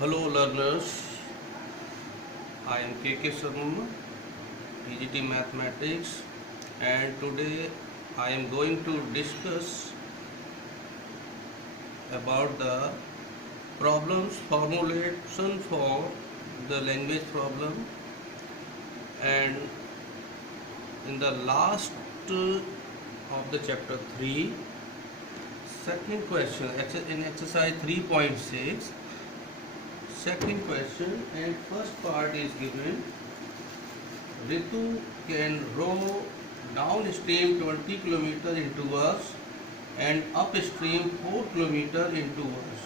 Hello learners, I am KK Sharma, TGT Mathematics, and today I am going to discuss about the problems formulation for the language problem. And in the last of the chapter 3, second question in exercise 3.6, second question and first part is given. Ritu can row downstream 20 km in 2 hours and upstream 4 km in 2 hours.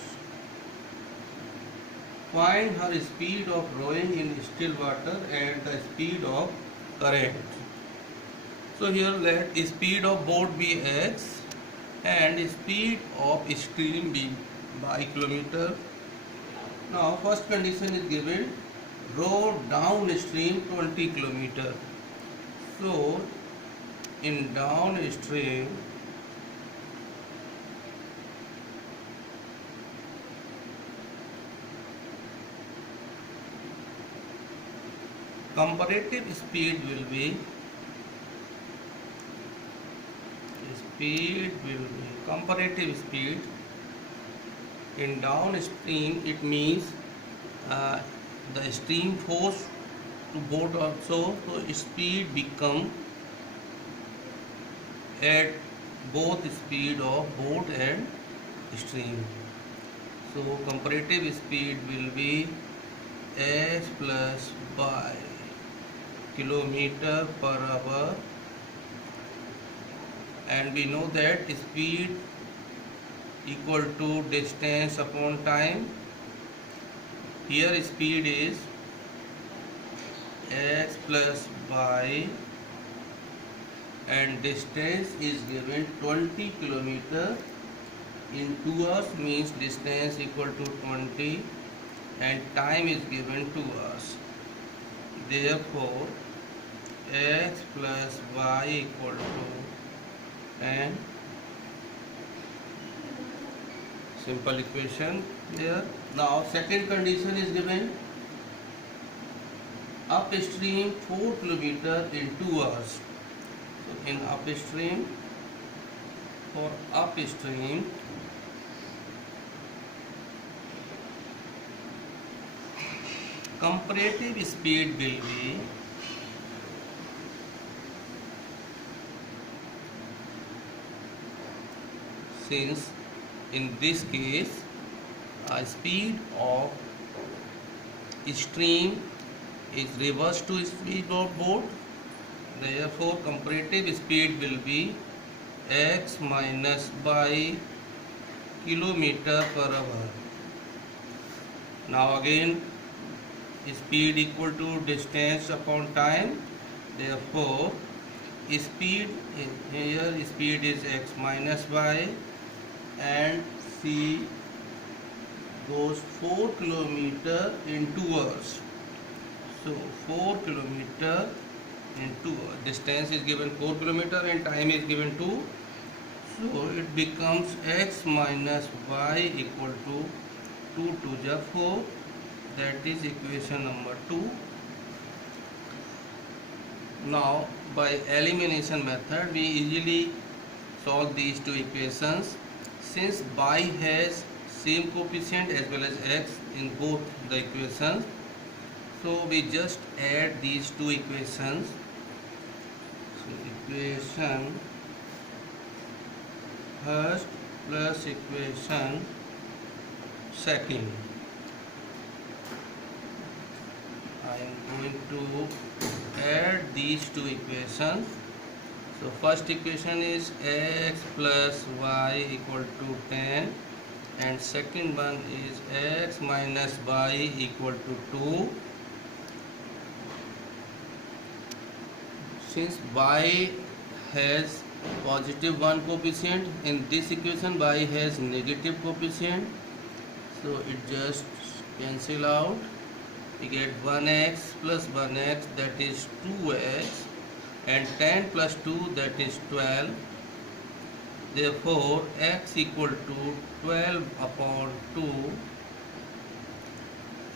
Find her speed of rowing in still water and the speed of current. So here let speed of boat be x and speed of stream be by kilometer. Now first condition is given, row downstream 20 km. So in downstream comparative speed will be comparative speed in downstream. It means the stream force to boat also, so speed become at both speed of boat and stream. So comparative speed will be s plus by kilometer per hour, and we know that speed equal to distance upon time. Here speed is s plus by and distance is given 20 km in 2 hours, means distance equal to 20 and time is given 2 hours. Therefore x plus y equal to, and simple equation there. Now second condition is given, upstream 4 km in 2 hours. So in upstream, for upstream comparative speed will be since in this case speed of stream is reverse to speed of boat, therefore comparative speed will be x minus by kilometer per hour. Now again speed equal to distance upon time, therefore speed here speed is x minus y and c goes 4 km in 2 hours. So 4 km in 2 hours. Distance is given 4 km and time is given 2. So it becomes x minus y equal to 2 to the 4. That is equation number 2. Now by elimination method we easily solve these two equations. Since y has same coefficient as well as x in both the equations, so we just add these two equations. So equation first plus equation second. I am going to add these two equations. So first equation is x plus y equal to 10 and second one is x minus y equal to 2. Since y has positive 1 coefficient, in this equation y has negative coefficient, so it just cancel out. We get 1x plus 1x, that is 2x, and 10 plus 2, that is 12. Therefore x equal to 12 upon 2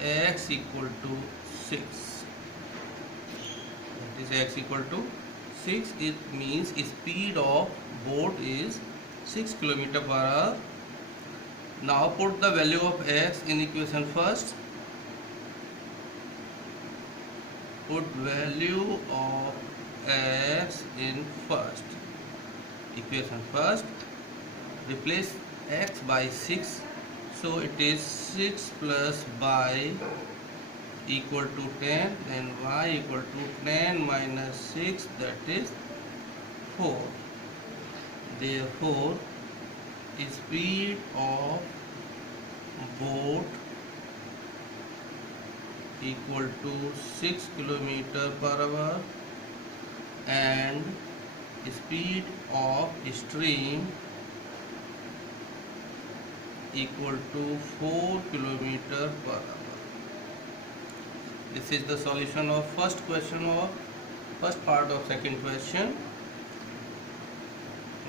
x equal to 6. That is x equal to 6. It means speed of boat is 6 km per hour. Now put the value of x in equation first. Put value of x in first equation first. Replace x by 6. So it is 6 plus by equal to 10, then y equal to 10 minus 6, that is 4. Therefore, speed of boat equal to 6 km per hour and speed of stream equal to 4 km per hour. This is the solution of first question of first part of second question.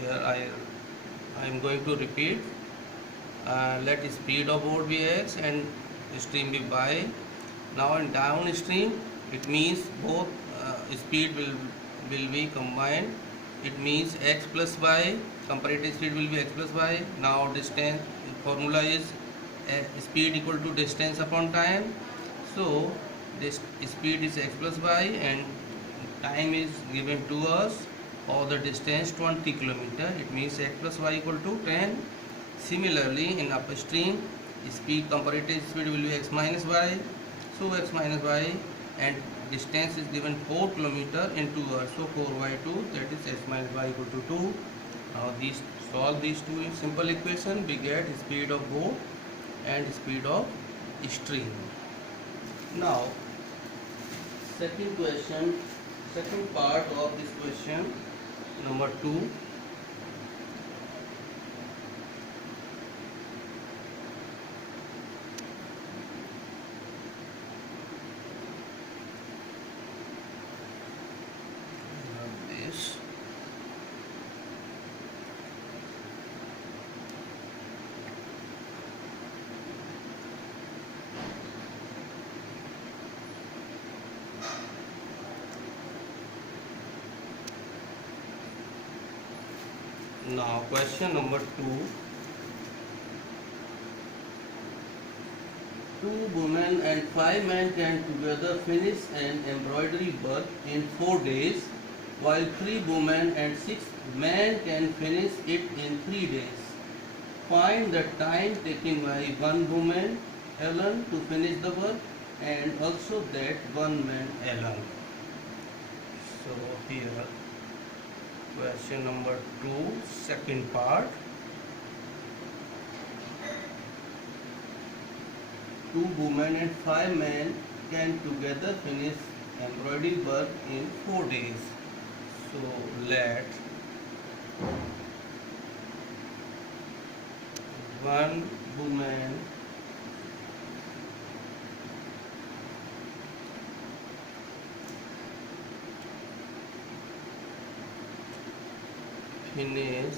Here I am going to repeat. Let speed of boat be x and stream be y. Now in downstream, it means both speed will be combined. It means x plus y. Comparative speed will be x plus y. Now distance formula is speed equal to distance upon time. So this speed is x plus y and time is given to us for the distance 20 km. It means x plus y equal to 10. Similarly, in upstream, speed comparative speed will be x minus y. So x minus y and distance is given 4 km into so 4y2, that is x minus y equal to 2. Now solve these two simple equation, we get speed of boat and speed of stream. Now second question, second part of this question, number 2. This now question number 2. Two women and 5 men can together finish an embroidery work in 4 days, while 3 women and 6 men can finish it in 3 days. Find the time taken by one woman, Ellen, to finish the work, and also that one man, Ellen. So here, question number 2, second part. Two women and 5 men can together finish embroidery work in 4 days. So let one woman finish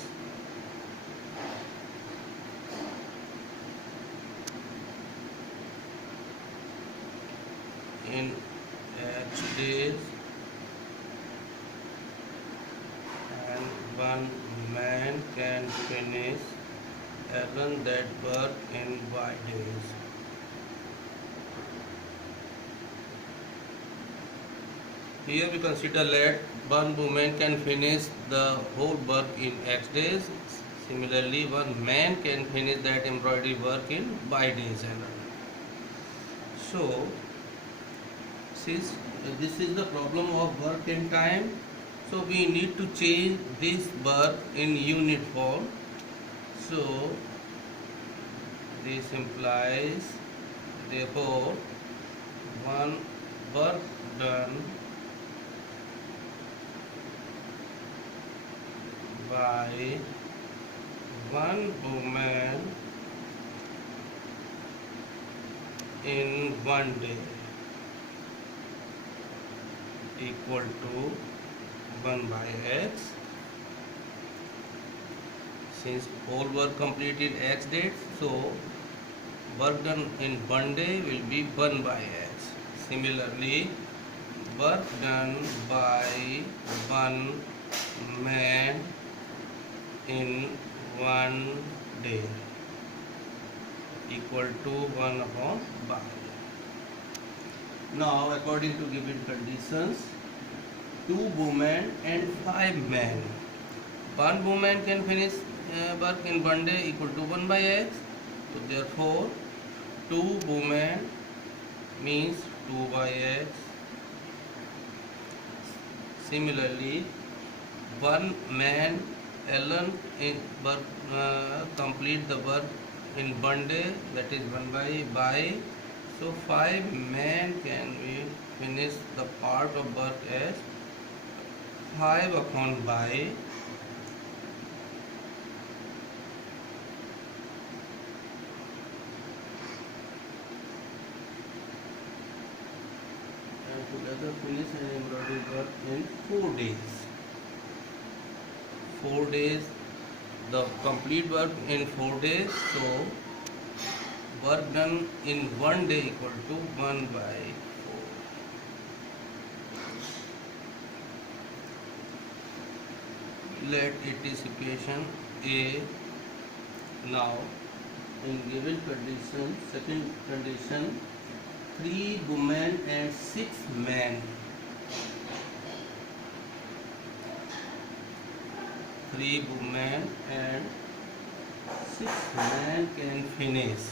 in X days and one man can finish even that work in Y days. Here we consider that one woman can finish the whole work in X days. Similarly, one man can finish that embroidery work in Y days. So, since this is the problem of work and time, so we need to change this work in unit form. So this implies, therefore, one work done by one woman in 1 day equal to 1 by x. Since whole work completed x date, so work done in one day will be 1 by x. Similarly, work done by one man in one day equal to 1 upon by. Now, according to given conditions, 2 women and 5 men. One woman can finish work in one day equal to 1 by x. So therefore, 2 women means 2 by x. Similarly, one man Ellen in work, complete the work in one day, that is 1 by. So 5 men can be finish the part of work as 5 upon by. And together finish an embroidery work in 4 days. 4 days, the complete work in 4 days. So work done in 1 day equal to 1 by 4. Let it is equation A. Now, in given condition, second condition, 3 women and 6 men. 3 women and 6 men can finish.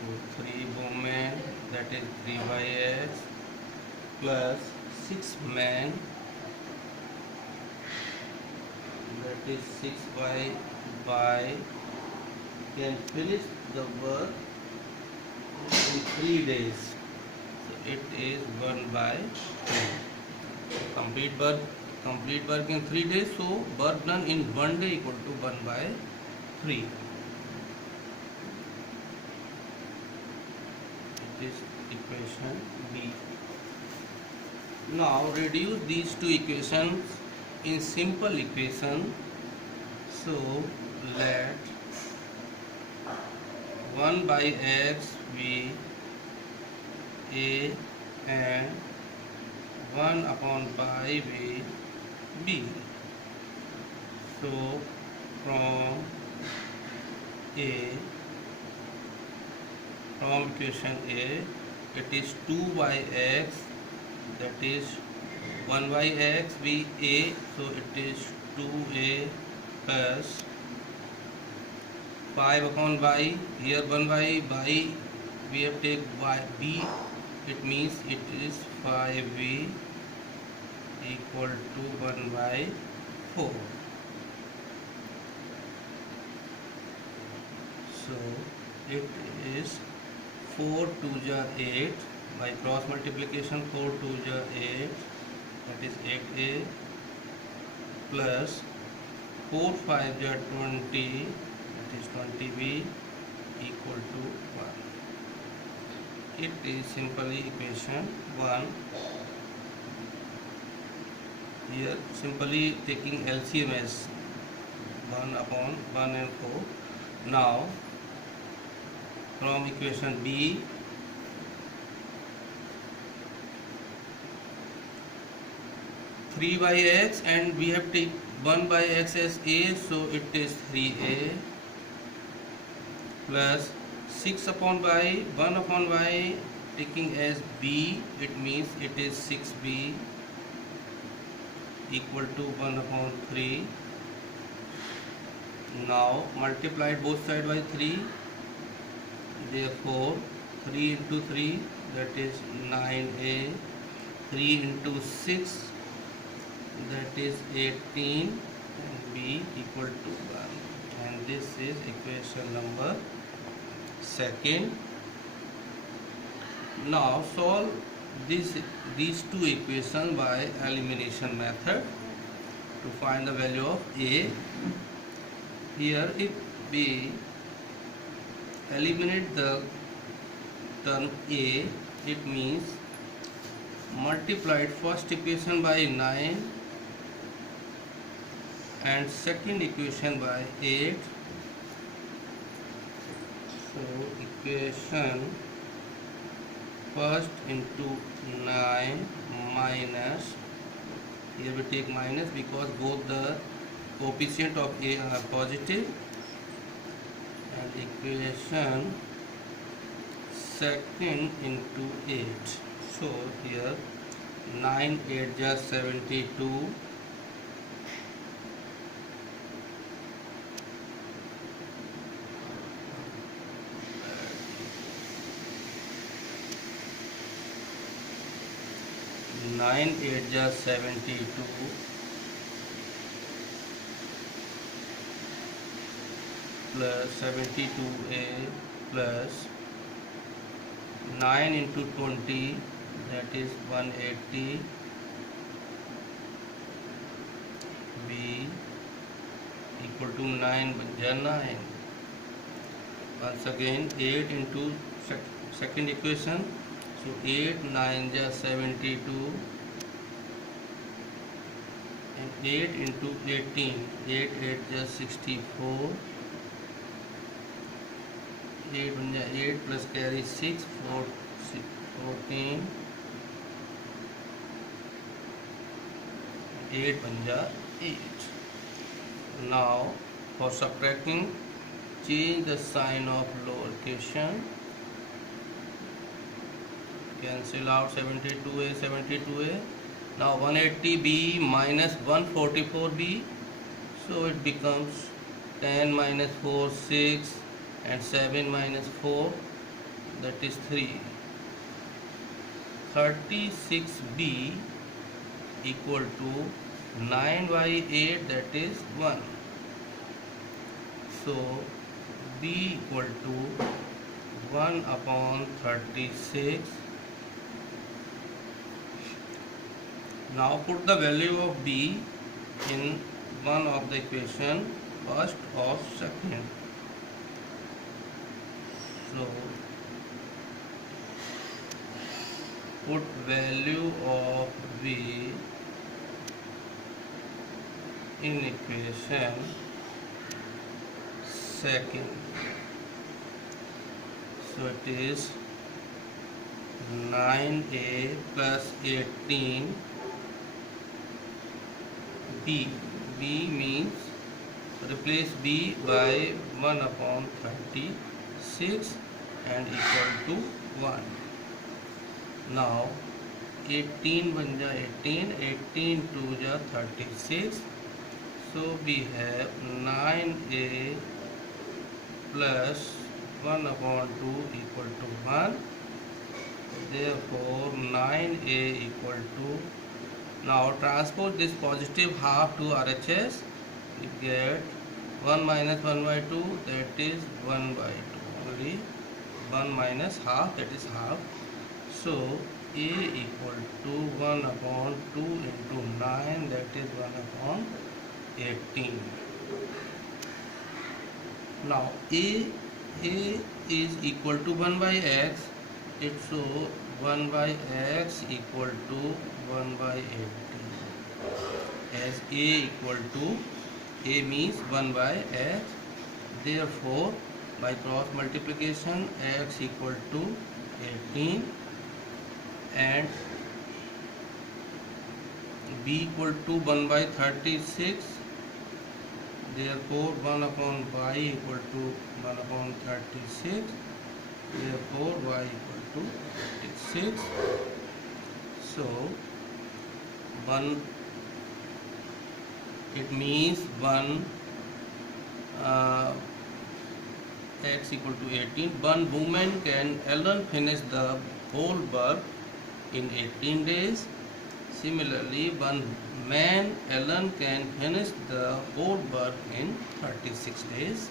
So 3 women, that is 3 by x, plus 6 men, that is 6 by, can finish the work in 3 days. So it is 1 by 3. Complete work in 3 days. So work done in 1 day equal to 1 by 3. It is equation B. Now reduce these two equations in simple equation. So let 1 by x be A and 1 upon by be B. So from equation A, it is 2 by x, that is 1 by x be A, so it is 2a plus 5 upon y. Here 1 by we have take y b, it means it is 5b equal to 1 by 4. So it is 4 2 ja 8, by cross multiplication 4 2 ja 8, that is 8a, plus 4 5 ja 20, that is 20b equal to 1. It is simply equation 1. Here simply taking LCM as 1 upon 1 and 4. Now from equation B, 3 by x, and we have take 1 by x as A, so it is 3a, plus 6 upon y, 1 upon y taking as b, it means it is 6b equal to 1 upon 3. Now multiplied both sides by 3, therefore 3 into 3, that is 9a, 3 into 6, that is 18, and b equal to 1. And this is equation number 2. Now solve these two equations by elimination method to find the value of A. Here if we eliminate the term A, it means multiplied first equation by 9 and second equation by 8, So equation first into 9 minus, here we take minus because both the coefficient of a are positive, and equation second into 8. So here 9 8 just 72, 9 8 just 72, plus 72a plus 9 into 20, that is 180, b equal to 9 banja 9. Once again 8 into second equation, so 8 9 ja 72, and 8 into 18, 8 8 ja 64, 8 banja 8 plus carry 6 14, 8 banja 8. Now for subtracting, change the sign of lowercation, cancel out 72a 72a. Now 180b minus 144b, so it becomes 10 minus 4 6, and 7 minus 4, that is 3. 36b equal to 9 by 8, that is 1. So b equal to 1 upon 36. Now put the value of b in one of the equation, first or second. So put value of b in equation second. So it is 9a plus 18 b. b means replace b by 1 upon 36 and equal to 1. Now 18 banja 18, 18 2 ja 36. So we have 9a plus 1 upon 2 equal to 1. Therefore 9a equal to, now transpose this positive half to RHS, we get 1 minus 1 by 2, that is 1 by 2. Only 1 minus half, that is half. So a equal to 1 upon 2 into 9, that is 1 upon 18. Now a is equal to 1 by x, it so 1 by x equal to 1 by 18. As a equal to, a means 1 by x, therefore by cross multiplication x equal to 18 and b equal to 1 by 36. Therefore 1 upon y equal to 1 upon 36. Therefore y equal to 36. So 1, it means 1 x equal to 18. One woman can alone finish the whole work in 18 days. Similarly, one man alone can finish the whole work in 36 days.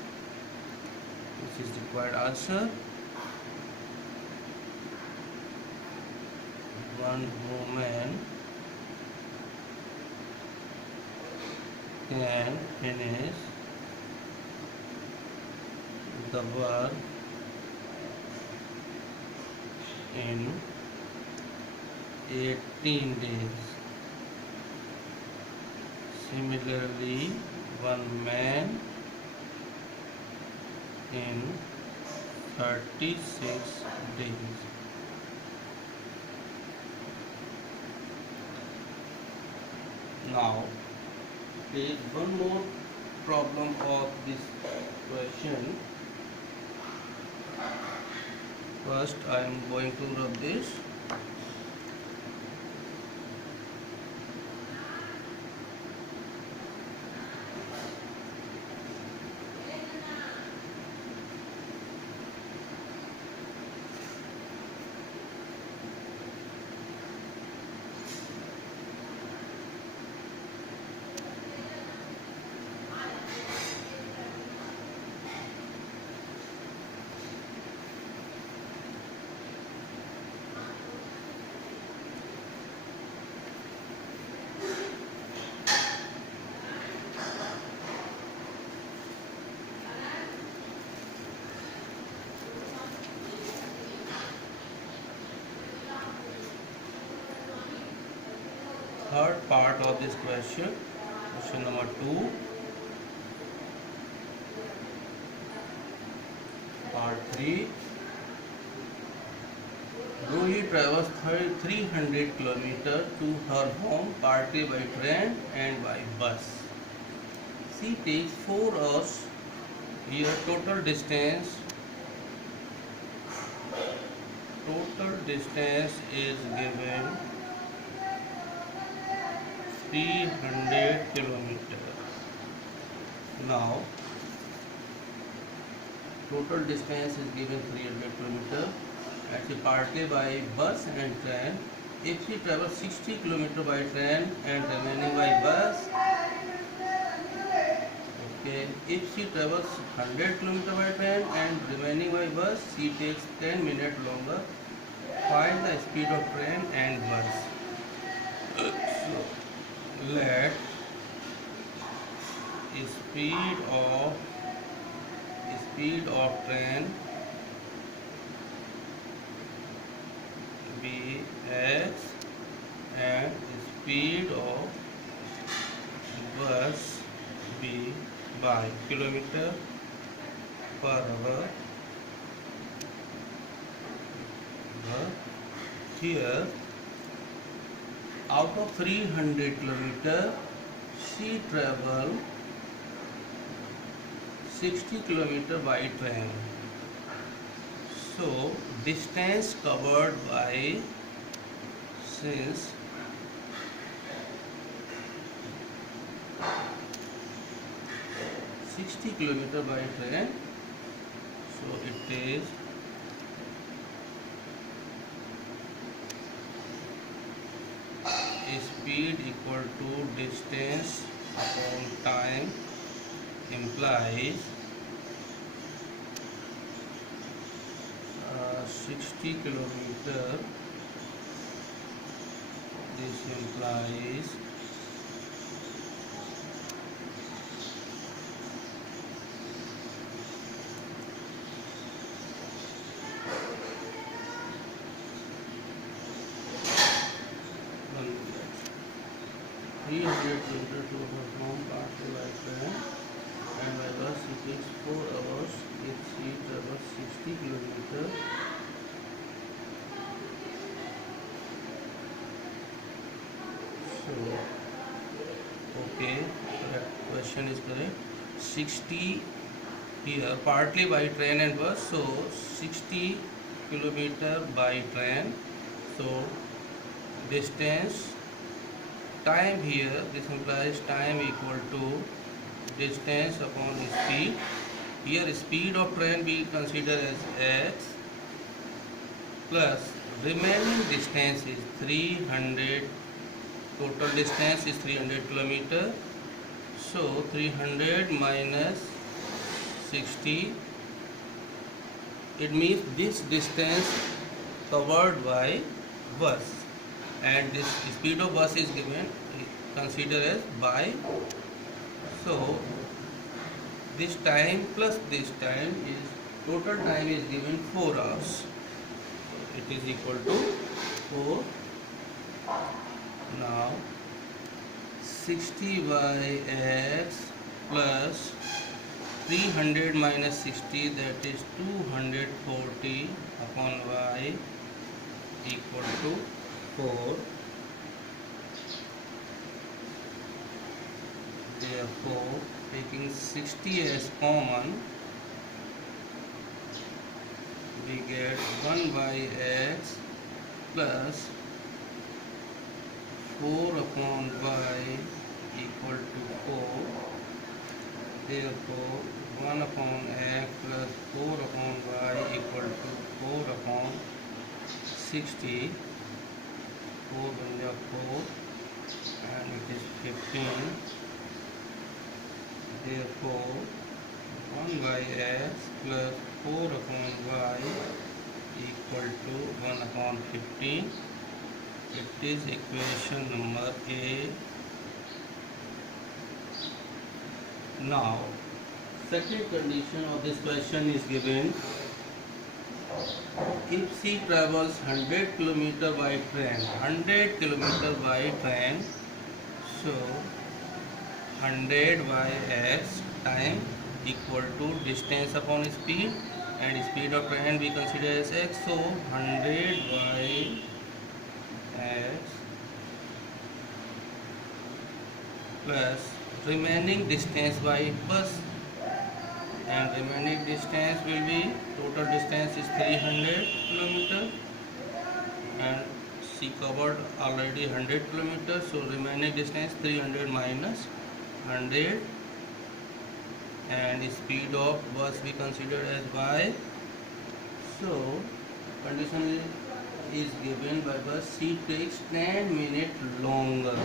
This is the required answer. One woman can finish the work in 18 days. Similarly, one man in 36 days. Now there is one more problem of this question. First I am going to rub this. Third part of this question, question number 2, part 3. Rohi travels 300 km to her home partly by train and by bus. She takes 4 hours. Here total distance is given 300 kilometers. Now total distance is given 300 kilometers and she partly by bus and train. If she travels 60 kilometers by train and remaining by bus, okay, if she travels 100 kilometers by train and remaining by bus, she takes 10 minutes longer. Find the speed of train and bus. So let speed of train be x and speed of bus be by kilometer per hour. Here out of 300 kilometers she travel 60 kilometers by train. So distance covered by, since sixty kilometers by train, so it is speed equal to distance upon time, implies 60 kilometer. This implies three hundred kilometers to perform partly by train and by bus it takes 4 hours if she travels 60 kilometers. So okay, correct, question is correct. 60 here partly by train and bus, so 60 kilometer by train, so distance, time here, this implies time equal to distance upon speed. Here speed of train we consider as x plus remaining distance is 300, total distance is 300 kilometer, so 300 minus 60, it means this distance covered by bus and this speed of bus is given, consider as by, so this time plus this time is, total time is given 4 hours, it is equal to 4. Now 60 by x plus 300 minus 60, that is 240 upon y equal to 4. Therefore, taking 60 as common, we get 1 by x plus 4 upon y equal to 4. Therefore, 1 upon x plus 4 upon y equal to 4 upon 60. 4 banja 4 and it is 15. Therefore, 1 by x plus 4 upon y equal to 1 upon 15. It is equation number A. Now, second condition of this question is given. If C travels 100 km by train, 100 km by train, so 100 by x time equal to distance upon speed, and speed of train we consider as x, so 100 by x plus remaining distance by bus, and remaining distance will be, total distance is 300 km and she covered already 100 km, so remaining distance 300 minus 100, and speed of bus we consider as y. So condition is given by bus she takes 10 minutes longer.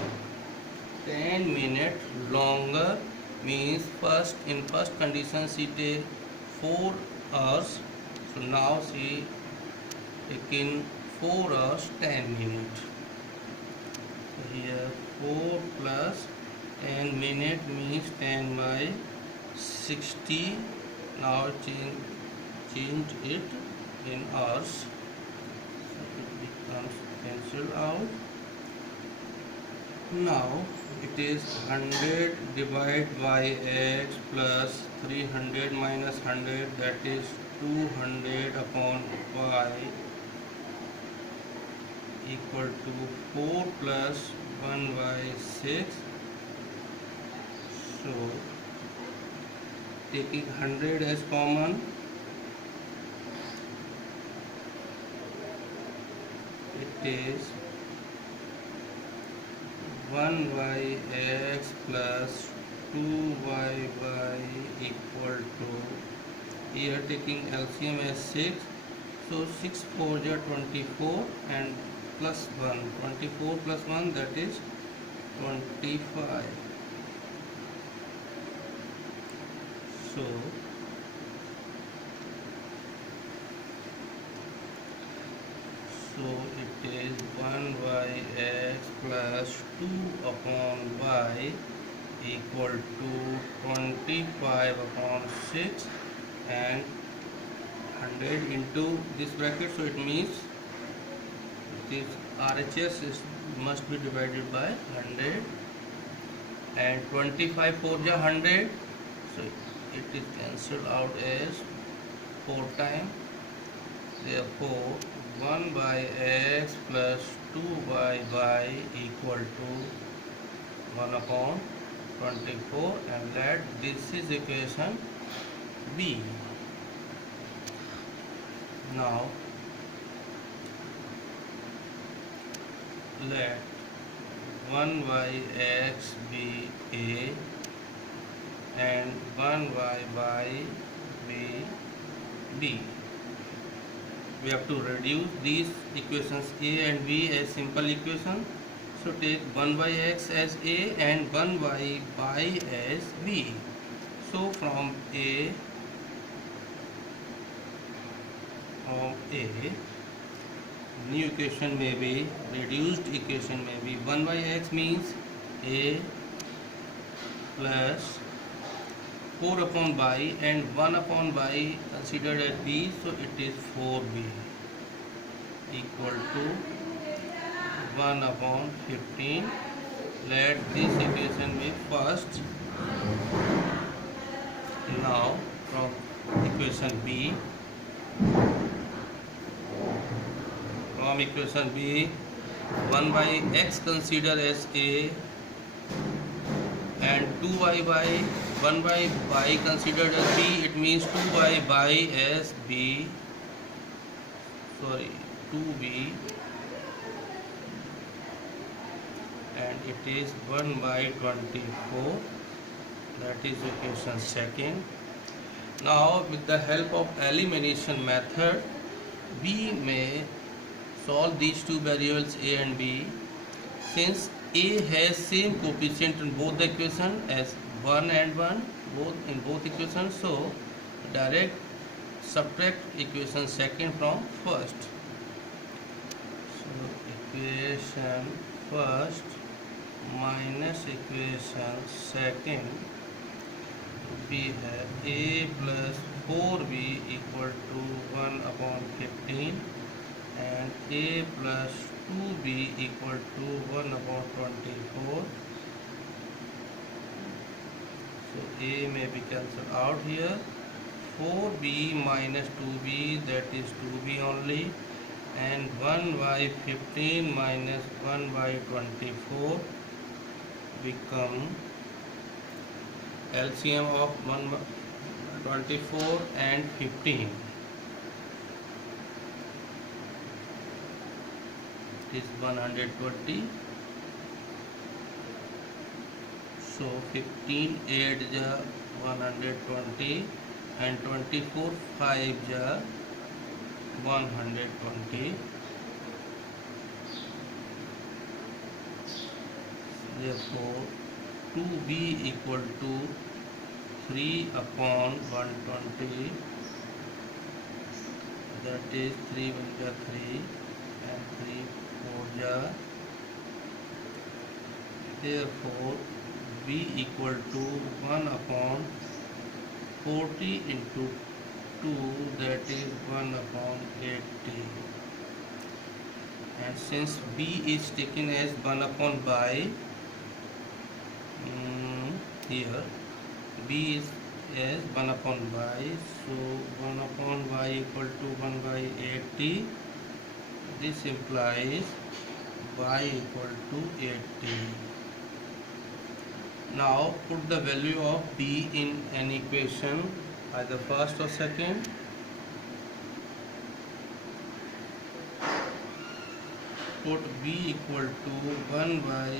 10 minutes longer means in first condition she take 4 hours, so now she taking 4 hours 10 minutes. Here 4 plus 10 minutes means 10 by 60. Now change it in hours, so it becomes cancelled out. Now it is 100 divided by x plus 300 minus 100, that is 200 upon y equal to 4 plus 1 by 6. So taking 100 as common, it is 1 by x plus 2y equal to, here taking LCM as 6, so 6 4 are 24 and plus 1, 24 plus 1, that is 25. So it is 1 by x plus 2 upon y equal to 25 upon 6 and 100 into this bracket, so it means this RHS must be divided by 100, and 25 4 is 100, so it is cancelled out as 4 times. Therefore 1 by x plus 2y equal to 1 upon 24, and let this is equation B. Now let 1 by x be A and 1 by be B. We have to reduce these equations A and B as simple equation. So take 1 by x as A and 1 by y as B. So from A, new equation may be, reduced equation may be 1 by x means A plus 4 upon y and 1 upon y considered as b, so it is 4b equal to 1 upon 15. Let this equation be first, Now from equation B, from equation B, 1 by x consider as A and 2y by 1 by y considered as B, it means 2y by as B, sorry, 2b, and it is 1 by 24, that is equation second. Now with the help of elimination method, we may solve these two variables A and B. Since A has same coefficient in both the equation as 1 and 1 both in both equations, so direct subtract equation second from first. So equation first minus equation second, we have A plus 4b equal to 1 upon 15 and A plus 2b equal to 1 upon 24. So A may be cancelled out here. 4b minus 2b, that is 2b only, and 1 by 15 minus 1 by 24 become LCM of 24 and 15 is 120. So 15 8 ja 120 and 24 5 ja 120. Therefore 2b equal to 3 upon 120, that is 3 1 ja 3 and 3 4 ja. Therefore b equal to 1 upon 40 into 2, that is 1 upon 80. And since b is taken as 1 upon y, here b is as 1 upon y, so 1 upon y equal to 1 by 80. This implies y equal to 80. Now put the value of b in an equation, either first or second. Put b equal to 1 by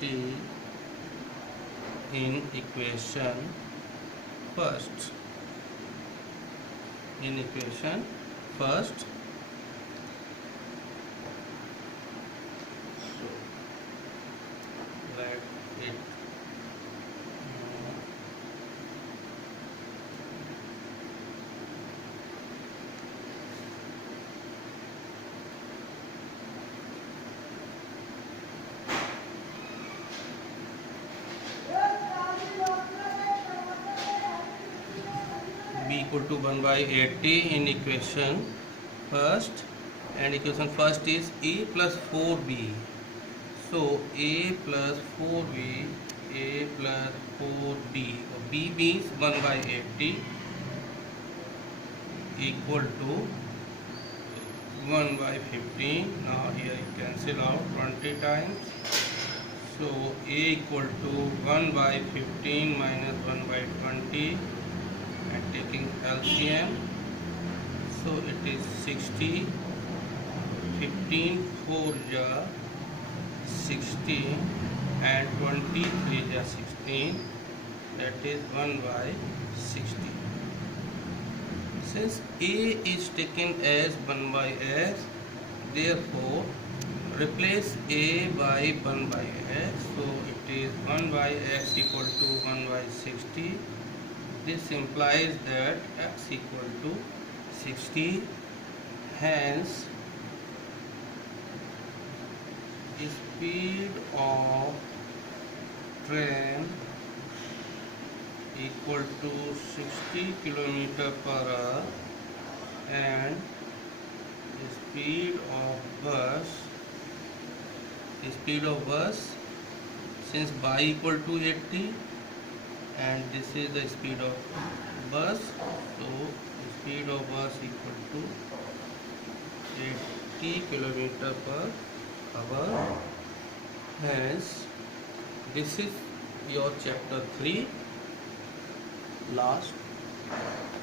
80 in equation first. In equation first. So let it b equal to 1 by 80 in equation first, and equation first is a plus 4b. So a plus 4b, a plus 4b, b means 1 by 80 equal to 1 by 15. Now here you cancel out 20 times. So a equal to 1 by 15 minus 1 by 20, and taking LCM, so it is 60. 15 4 ja 16 and 23 ja 16, that is 1 by 60. Since a is taken as 1 by s, therefore replace a by 1 by s, so it is 1 by x equal to 1 by 60. This implies that x equal to 60. Hence speed of train equal to 60 km per hour, and speed of bus, since y equal to 80, and this is the speed of bus. So speed of bus equal to 80 kilometer per hour. Hence this is your chapter 3 last.